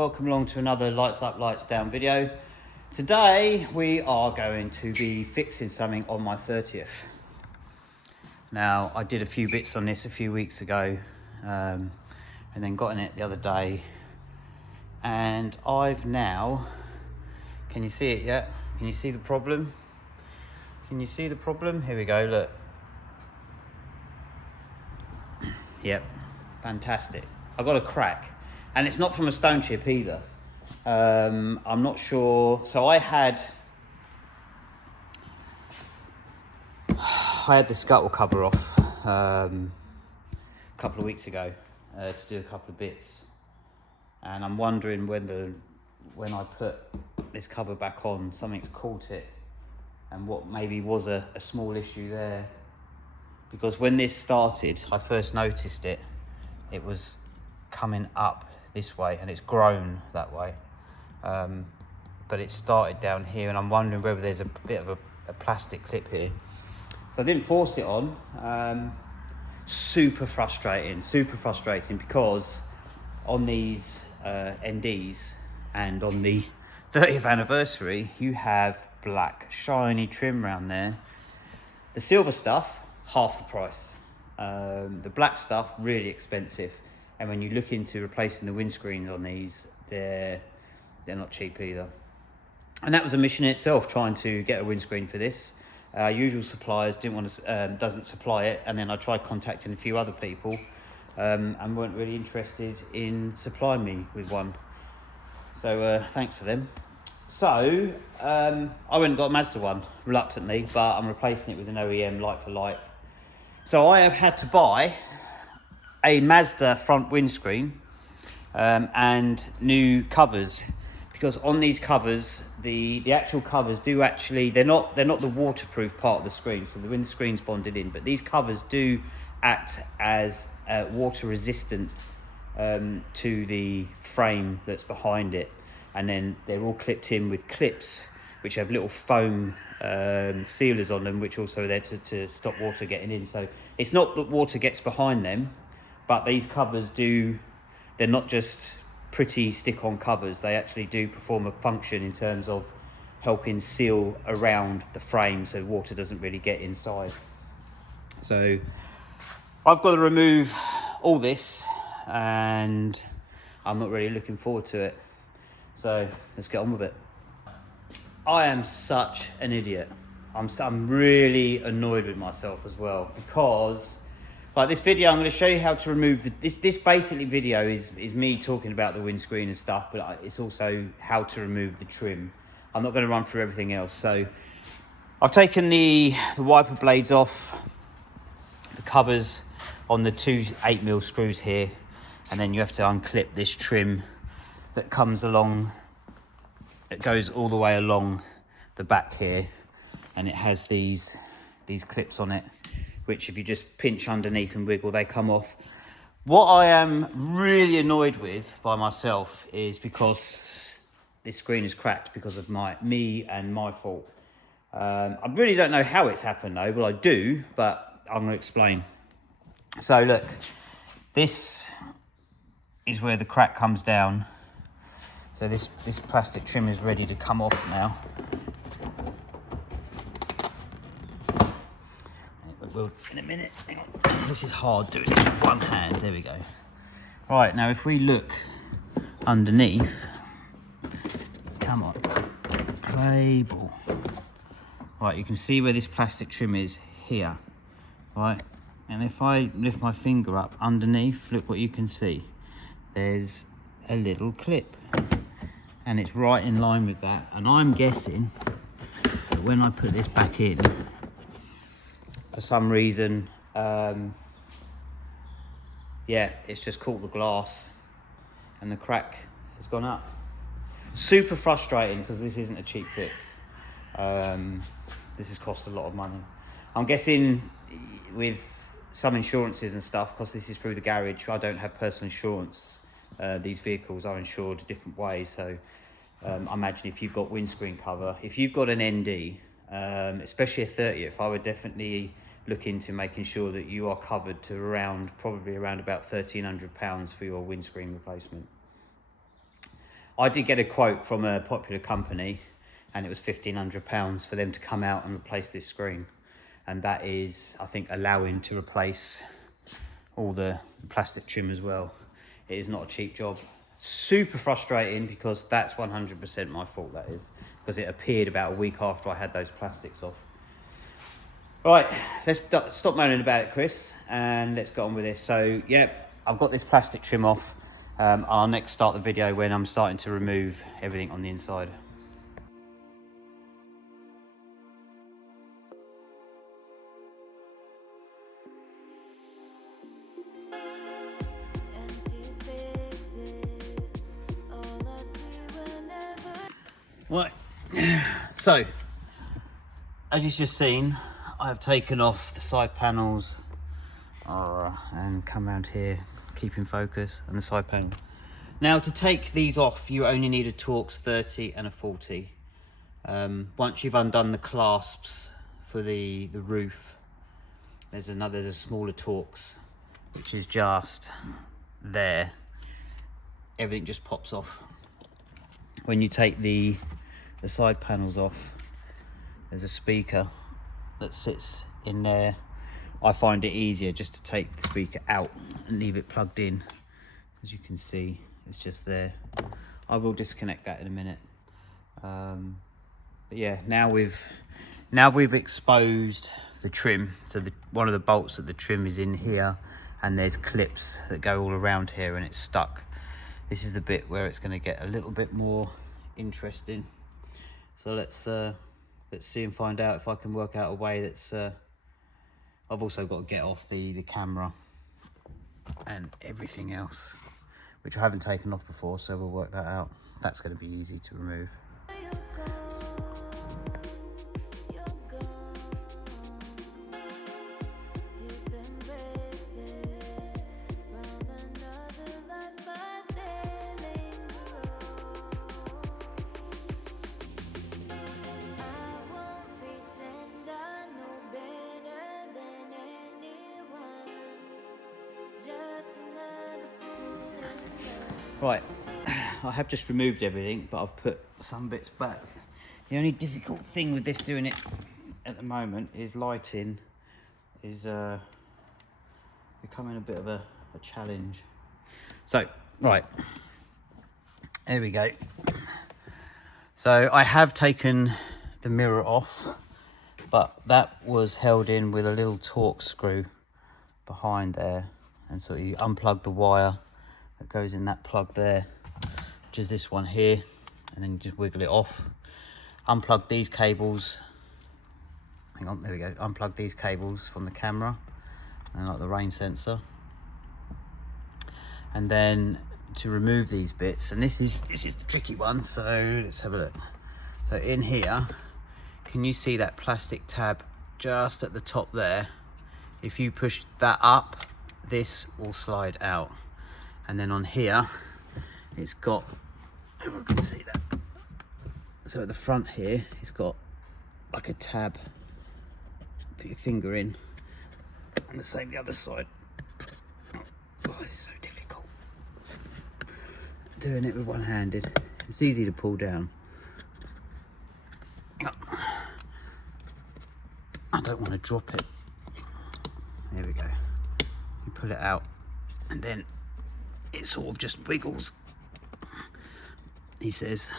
welcome along to another lights up lights down video. Today we are going to be fixing something on my 30th. Now I did a few bits on this a few weeks ago and then got in it the other day, and I've now, can you see it yet? Can you see the problem? Can you see the problem? Here we go, look. Yep, fantastic. I got a crack, and it's not from a stone chip either. I'm not sure. So I had the scuttle cover off a couple of weeks ago to do a couple of bits, and I'm wondering when I put this cover back on, something's caught it, and what maybe was a small issue there. Because when this started, I first noticed it was coming up this way, and it's grown that way. But it started down here, and I'm wondering whether there's a bit of a plastic clip here. So I didn't force it on. Super frustrating because on these NDs and on the 30th anniversary, you have black shiny trim around there. The silver stuff, half the price. The black stuff, really expensive. And when you look into replacing the windscreens on these, they're not cheap either. And that was a mission in itself, trying to get a windscreen for this. Usual suppliers doesn't supply it, and then I tried contacting a few other people and weren't really interested in supplying me with one. So thanks for them. So I went and got a Mazda one, reluctantly, but I'm replacing it with an OEM like for like. So I have had to buy a Mazda front windscreen and new covers, because on these covers, the actual covers do actually, they're not the waterproof part of the screen, so the windscreen's bonded in, but these covers do act as water resistant to the frame that's behind it, and then they're all clipped in with clips which have little foam sealers on them, which also are there to stop water getting in. So it's not that water gets behind them, but these covers they're not just pretty stick-on covers, they actually do perform a function in terms of helping seal around the frame so water doesn't really get inside. So I've got to remove all this, and I'm not really looking forward to it. So let's get on with it. I am such an idiot. I'm really annoyed with myself as well, because like this video, I'm going to show you how to remove this basically video is me talking about the windscreen and stuff, but it's also how to remove the trim. I'm not going to run through everything else. So I've taken the wiper blades off, the covers on the two 8mm screws here, and then you have to unclip this trim that comes along. It goes all the way along the back here, and it has these clips on it, which if you just pinch underneath and wiggle, they come off. What I am really annoyed with by myself is because this screen is cracked because of me and my fault. I really don't know how it's happened though. Well, I do, but I'm going to explain. So look, this is where the crack comes down. So this plastic trim is ready to come off now. We'll, in a minute, hang on. This is hard doing it with one hand. There we go. Right, now if we look underneath, come on, play ball. Right, you can see where this plastic trim is here, right? And if I lift my finger up underneath, look what you can see. There's a little clip, and it's right in line with that. And I'm guessing that when I put this back in, for some reason, yeah, it's just caught the glass and the crack has gone up. Super frustrating, because this isn't a cheap fix. This has cost a lot of money. I'm guessing with some insurances and stuff, because this is through the garage, I don't have personal insurance. These vehicles are insured a different way, so I imagine if you've got windscreen cover, if you've got an ND, especially a 30th, I would definitely look into making sure that you are covered to probably around about £1,300 for your windscreen replacement. I did get a quote from a popular company, and it was £1,500 for them to come out and replace this screen. And that is, I think, allowing to replace all the plastic trim as well. It is not a cheap job. Super frustrating, because that's 100% my fault, that is. Because it appeared about a week after I had those plastics off. Right, let's stop moaning about it, Chris, and let's get on with this. So, yeah, I've got this plastic trim off. I'll next start the video when I'm starting to remove everything on the inside. Right, so as you've just seen, I've taken off the side panels and come around here, keep in focus, and the side panel. Now, to take these off, you only need a Torx 30 and a 40. Once you've undone the clasps for the roof, there's a smaller Torx, which is just there. Everything just pops off. When you take the side panels off, there's a speaker that sits in there. I find it easier just to take the speaker out and leave it plugged in. As you can see, it's just there. I will disconnect that in a minute. But yeah, now we've exposed the trim. So one of the bolts of the trim is in here, and there's clips that go all around here, and it's stuck. This is the bit where it's going to get a little bit more interesting. So let's see and find out if I can work out a way that's. I've also got to get off the camera and everything else, which I haven't taken off before, so we'll work that out. That's going to be easy to remove. Right, I have just removed everything, but I've put some bits back. The only difficult thing with this, doing it at the moment, is lighting is becoming a bit of a challenge. So, right, there we go. So I have taken the mirror off, but that was held in with a little Torx screw behind there. And so you unplug the wire that goes in that plug there, which is this one here, and then you just wiggle it off. Unplug these cables. Hang on, there we go. Unplug these cables from the camera and like the rain sensor. And then to remove these bits, and this is the tricky one, so let's have a look. So in here, can you see that plastic tab just at the top there? If you push that up, this will slide out. And then on here, it's got, everyone can see that. So at the front here, it's got like a tab. Put your finger in, and the same the other side. Oh, this is so difficult. Doing it with one-handed. It's easy to pull down. I don't want to drop it. There we go. You pull it out, and then it sort of just wiggles. He says,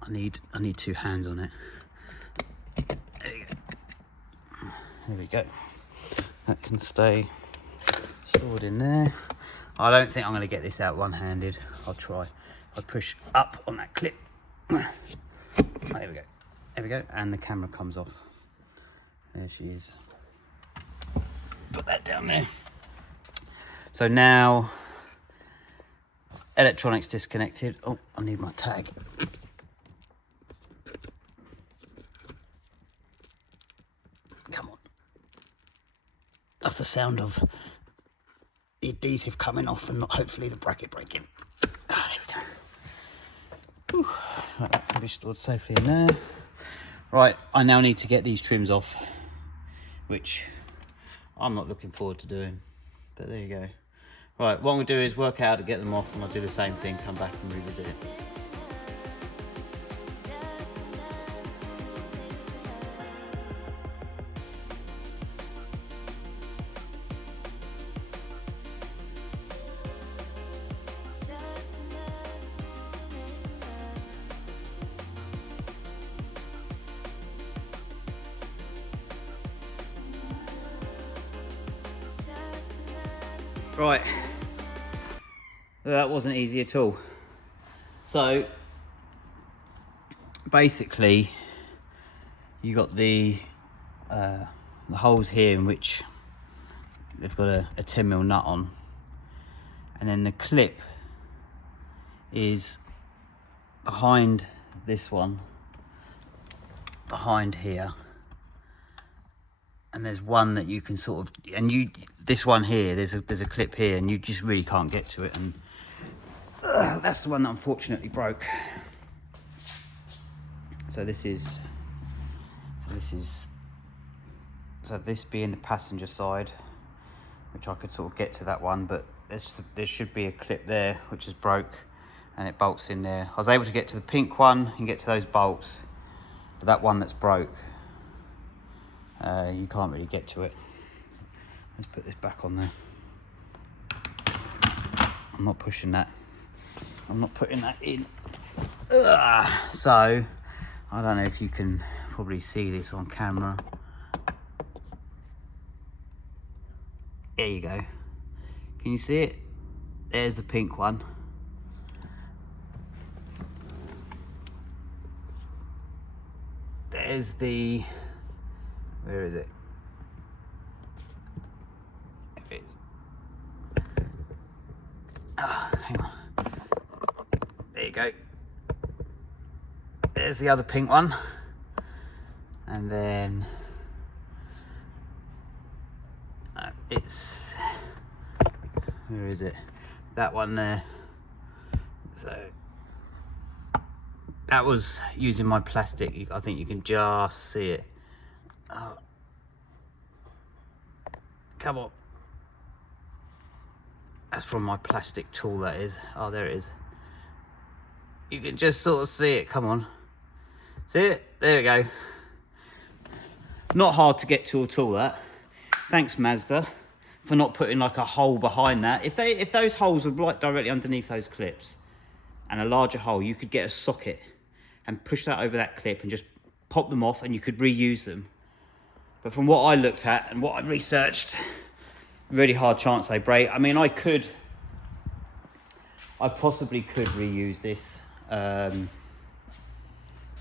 I need 2 hands on it. There you go. There we go. That can stay stored in there. I don't think I'm going to get this out one-handed. I'll try. I push up on that clip. Oh, there we go. There we go. And the camera comes off. There she is. Put that down there. So now, electronics disconnected. Oh, I need my tag. Come on. That's the sound of the adhesive coming off and not hopefully the bracket breaking. Ah, there we go. Whew. Right, that can be stored safely in there. Right, I now need to get these trims off, which I'm not looking forward to doing, but there you go. Right, what I'm going to do is work out how to get them off, and I'll do the same thing, come back and revisit it. Right, that wasn't easy at all. So basically you got the holes here in which they've got a 10mm nut on, and then the clip is behind this one, behind here, and there's one that you can sort of, and this one here, there's a clip here, and you just really can't get to it, and that's the one that unfortunately broke. So this being the passenger side, which I could sort of get to that one, but there should be a clip there which is broke, and it bolts in there. I was able to get to the pink one and get to those bolts, but that one that's broke, you can't really get to it. Let's put this back on there. I'm not pushing that. I'm not putting that in. So, I don't know if you can probably see this on camera. There you go. Can you see it? There's the pink one. There's the... where is it? There it is. Oh, hang on. There you go. There's the other pink one. And then it's, where is it? That one there. So that was using my plastic. I think you can just see it. Oh. Come on. That's from my plastic tool, that is. Oh, there it is. You can just sort of see it. Come on. See it? There we go. Not hard to get to at all, that. Thanks, Mazda, for not putting like a hole behind that. If those holes were like directly underneath those clips and a larger hole, you could get a socket and push that over that clip and just pop them off, and you could reuse them. But from what I looked at and what I researched, really hard chance they break. I mean, I possibly could reuse this.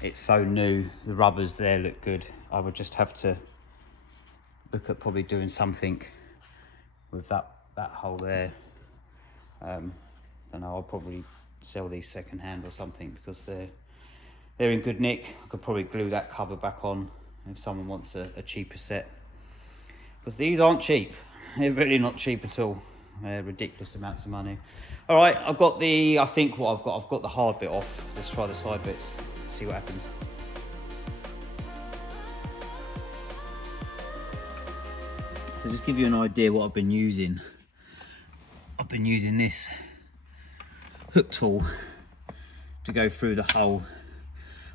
It's so new, the rubbers there look good. I would just have to look at probably doing something with that hole there. I don't know, I'll probably sell these second hand or something, because they're in good nick. I could probably glue that cover back on if someone wants a cheaper set, because these aren't cheap. They're really not cheap at all. They're ridiculous amounts of money. All right, I've got I've got the hard bit off. Let's try the side bits, see what happens. So just give you an idea what I've been using. I've been using this hook tool to go through the hole.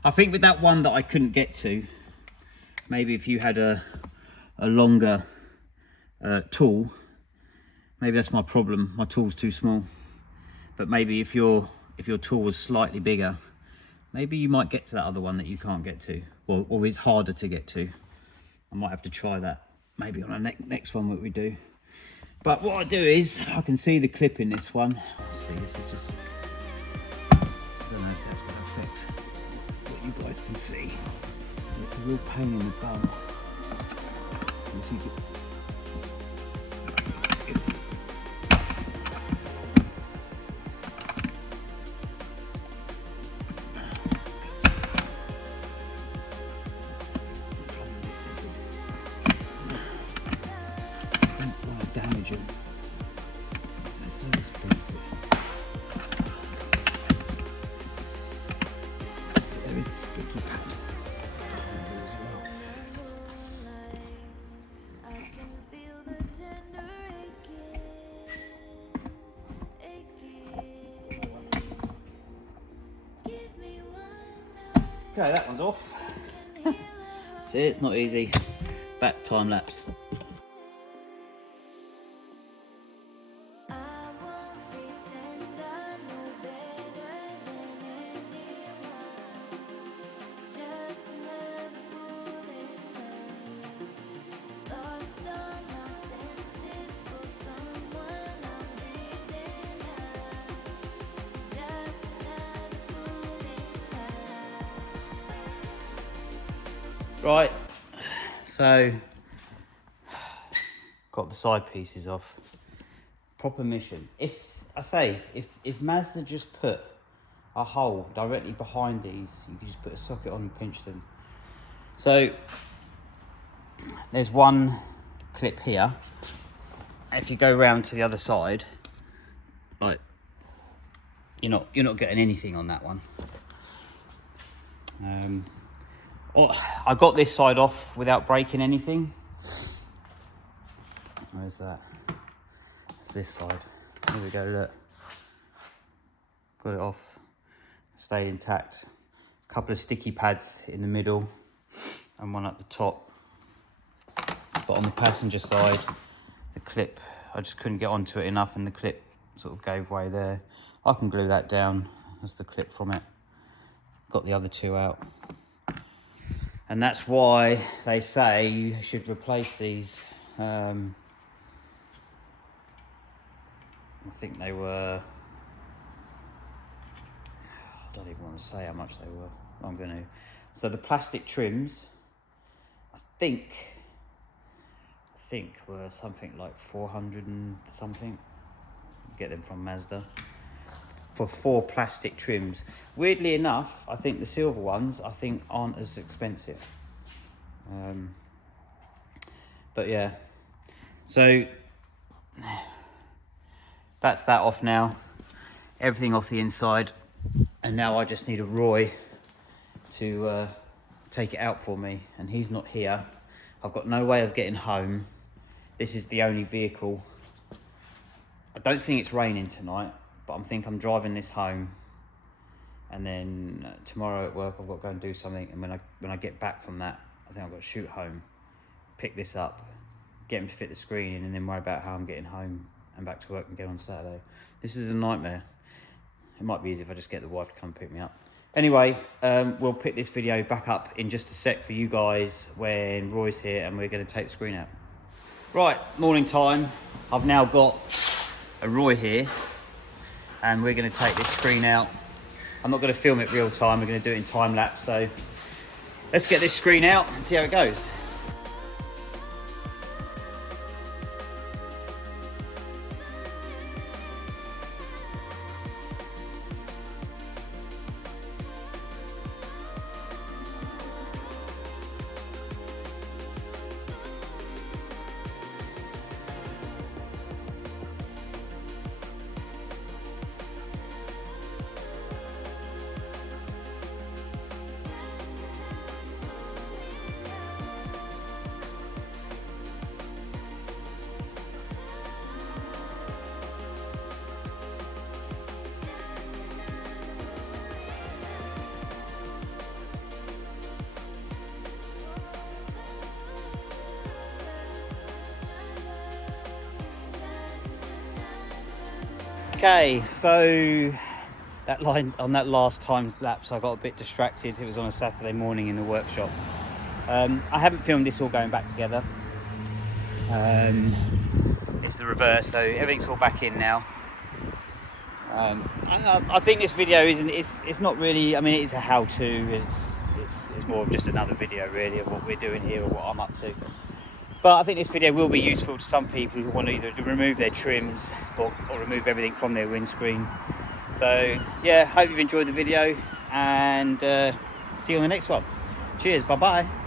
I think with that one that I couldn't get to, maybe if you had a longer tool, maybe that's my problem. My tool's too small. But maybe if your tool was slightly bigger, maybe you might get to that other one that you can't get to, or is harder to get to. I might have to try that maybe on a next one that we do. But what I do is, I can see the clip in this one. Let's see, this is just, I don't know if that's going to affect what you guys can see. It's a real pain in the bum. Damage it. That's so expensive. There is a sticky pad as well. Okay, that one's off. See, it's not easy. Back time lapse. Right, so got the side pieces off. Proper mission. If Mazda just put a hole directly behind these, you could just put a socket on and pinch them. So there's one clip here. If you go round to the other side, like you're not getting anything on that one. I got this side off without breaking anything. Where's that? It's this side. There we go, look. Got it off. Stayed intact. A couple of sticky pads in the middle and one at the top. But on the passenger side, the clip, I just couldn't get onto it enough and the clip sort of gave way there. I can glue that down. That's the clip from it. Got the other two out. And that's why they say you should replace these. I think they were, I don't even want to say how much they were. I'm going to. So the plastic trims, I think were something like 400 and something. Get them from Mazda. For 4 plastic trims. Weirdly enough, I think the silver ones aren't as expensive. But yeah, so that's that off now. Everything off the inside, and now I just need a Roy to take it out for me, and he's not here. I've got no way of getting home. This is the only vehicle. I don't think it's raining tonight, but I'm driving this home, and then tomorrow at work I've got to go and do something, and when I get back from that, I think I've got to shoot home, pick this up, get him to fit the screen in, and then worry about how I'm getting home and back to work and get on Saturday. This is a nightmare. It might be easy if I just get the wife to come pick me up. Anyway, we'll pick this video back up in just a sec for you guys when Roy's here and we're going to take the screen out. Right, morning time. I've now got a Roy here, and we're going to take this screen out. I'm not going to film it real time, we're going to do it in time lapse, so let's get this screen out and see how it goes. Okay, so that line on that last time lapse, I got a bit distracted. It was on a Saturday morning in the workshop. I haven't filmed this all going back together. It's the reverse, so everything's all back in now. I think this video it's not really, I mean, it is a how-to. It's more of just another video really of what we're doing here or what I'm up to. But I think this video will be useful to some people who want to either remove their trims or remove everything from their windscreen. So yeah, hope you've enjoyed the video, and see you on the next one. Cheers, bye bye.